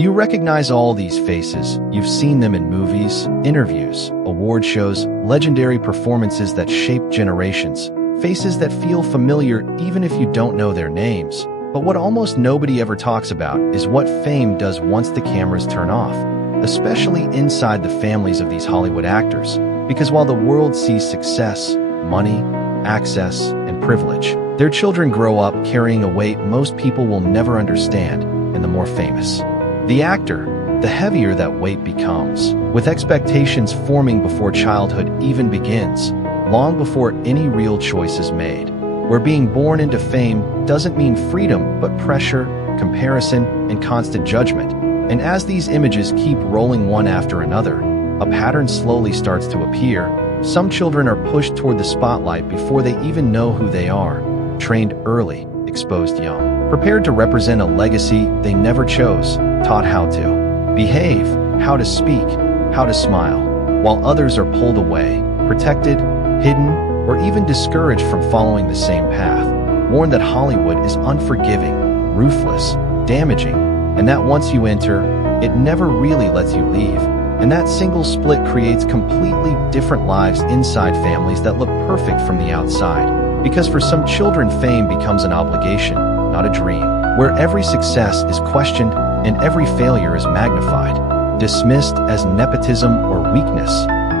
You recognize all these faces. You've seen them in movies, interviews, award shows, legendary performances that shape generations. Faces that feel familiar even if you don't know their names. But what almost nobody ever talks about is what fame does once the cameras turn off, especially inside the families of these Hollywood actors. Because while the world sees success, money, access, and privilege, their children grow up carrying a weight most people will never understand, and the more famous the actor, the heavier that weight becomes, with expectations forming before childhood even begins, long before any real choice is made. Where being born into fame doesn't mean freedom, but pressure, comparison, and constant judgment. And as these images keep rolling one after another, a pattern slowly starts to appear. Some children are pushed toward the spotlight before they even know who they are, trained early, exposed young, prepared to represent a legacy they never chose, taught how to behave, how to speak, how to smile, while others are pulled away, protected, hidden, or even discouraged from following the same path, warned that Hollywood is unforgiving, ruthless, damaging, and that once you enter, it never really lets you leave. And that single split creates completely different lives inside families that look perfect from the outside. Because for some children, fame becomes an obligation, not a dream, where every success is questioned and every failure is magnified, dismissed as nepotism or weakness.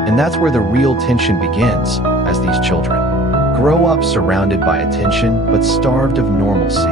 And that's where the real tension begins, as these children grow up surrounded by attention but starved of normalcy,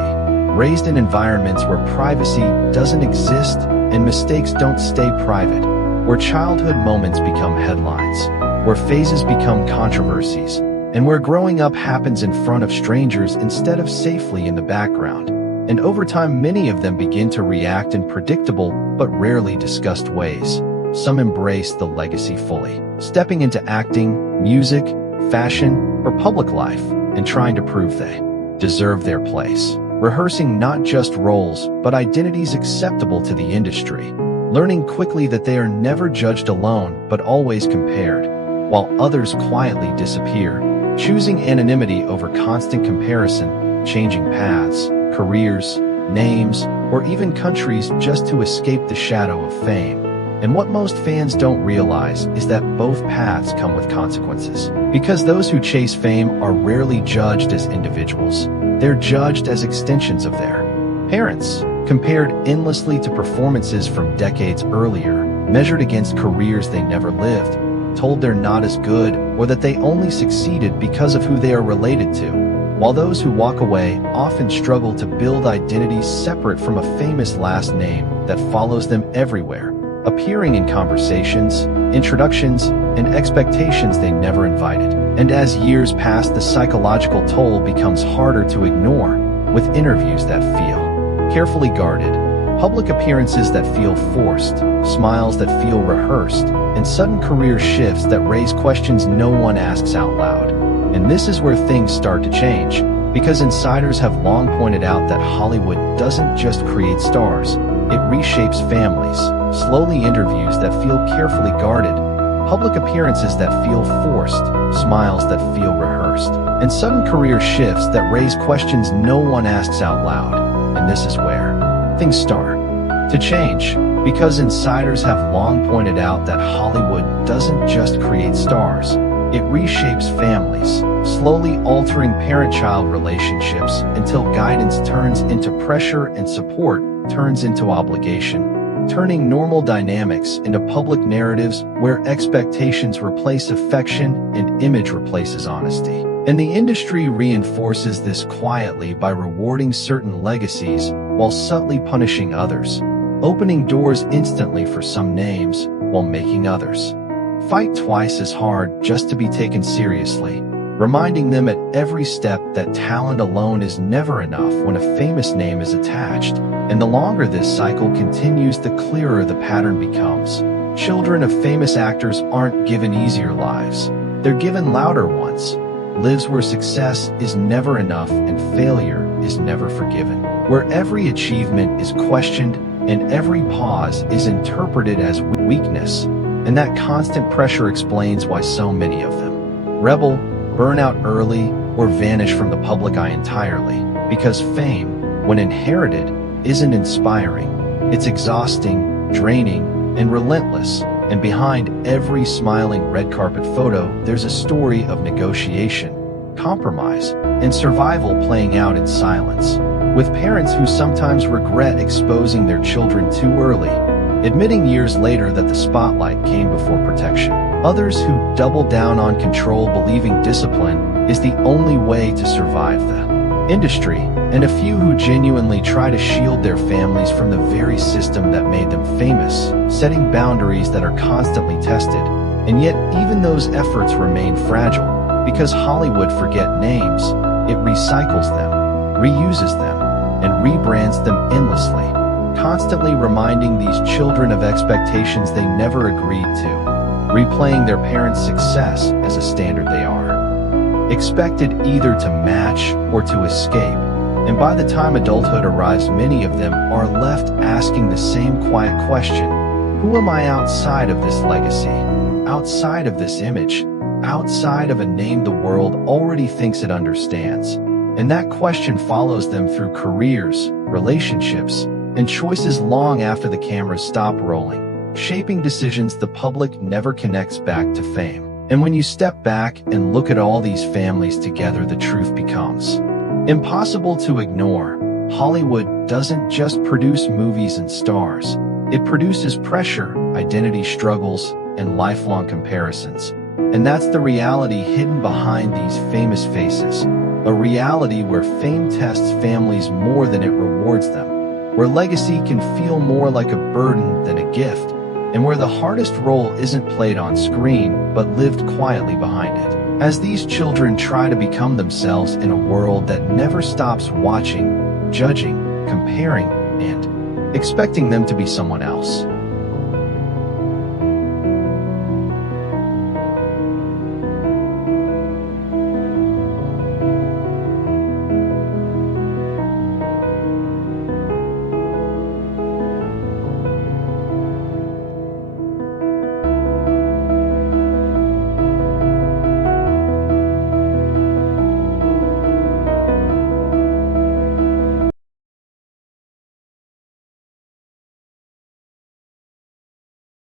raised in environments where privacy doesn't exist and mistakes don't stay private, where childhood moments become headlines, where phases become controversies, and where growing up happens in front of strangers instead of safely in the background. And over time, many of them begin to react in predictable but rarely discussed ways. Some embrace the legacy fully, stepping into acting, music, fashion, or public life, and trying to prove they deserve their place. Rehearsing not just roles, but identities acceptable to the industry. Learning quickly that they are never judged alone, but always compared, while others quietly disappear. Choosing anonymity over constant comparison, changing paths, careers, names, or even countries just to escape the shadow of fame. And what most fans don't realize is that both paths come with consequences. Because those who chase fame are rarely judged as individuals. They're judged as extensions of their parents, compared endlessly to performances from decades earlier, measured against careers they never lived, told they're not as good or that they only succeeded because of who they are related to. While those who walk away often struggle to build identities separate from a famous last name that follows them everywhere, appearing in conversations, introductions, and expectations they never invited. And as years pass, the psychological toll becomes harder to ignore, with interviews that feel carefully guarded, public appearances that feel forced, smiles that feel rehearsed, and sudden career shifts that raise questions no one asks out loud. And this is where things start to change, because insiders have long pointed out that Hollywood doesn't just create stars, it reshapes families. Slowly, interviews that feel carefully guarded, public appearances that feel forced, smiles that feel rehearsed, and sudden career shifts that raise questions no one asks out loud. And this is where things start to change, because insiders have long pointed out that Hollywood doesn't just create stars, it reshapes families, slowly altering parent-child relationships until guidance turns into pressure and support turns into obligation, turning normal dynamics into public narratives where expectations replace affection and image replaces honesty. And the industry reinforces this quietly by rewarding certain legacies while subtly punishing others, opening doors instantly for some names while making others fight twice as hard just to be taken seriously, reminding them at every step that talent alone is never enough when a famous name is attached. And the longer this cycle continues, the clearer the pattern becomes. Children of famous actors aren't given easier lives. They're given louder ones. Lives where success is never enough and failure is never forgiven. Where every achievement is questioned and every pause is interpreted as weakness. And that constant pressure explains why so many of them rebel, burn out early, or vanish from the public eye entirely. Because fame, when inherited, isn't inspiring, It's exhausting, draining, and relentless. And behind every smiling red carpet photo, there's a story of negotiation, compromise, and survival playing out in silence. With parents who sometimes regret exposing their children too early, admitting years later that the spotlight came before protection. Others who double down on control, believing discipline is the only way to survive the industry, and a few who genuinely try to shield their families from the very system that made them famous, setting boundaries that are constantly tested. And yet, even those efforts remain fragile, because Hollywood forget names, it recycles them, reuses them, and rebrands them endlessly, constantly reminding these children of expectations they never agreed to, replaying their parents' success as a standard they are expected either to match or to escape. And by the time adulthood arrives, many of them are left asking the same quiet question: who am I outside of this legacy? Outside of this image? Outside of a name the world already thinks it understands? And that question follows them through careers, relationships, and choices long after the cameras stop rolling, shaping decisions the public never connects back to fame. And when you step back and look at all these families together, the truth becomes impossible to ignore. Hollywood doesn't just produce movies and stars. It produces pressure, identity struggles, and lifelong comparisons. And that's the reality hidden behind these famous faces. A reality where fame tests families more than it rewards them, where legacy can feel more like a burden than a gift, and where the hardest role isn't played on screen, but lived quietly behind it. As these children try to become themselves in a world that never stops watching, judging, comparing, and expecting them to be someone else.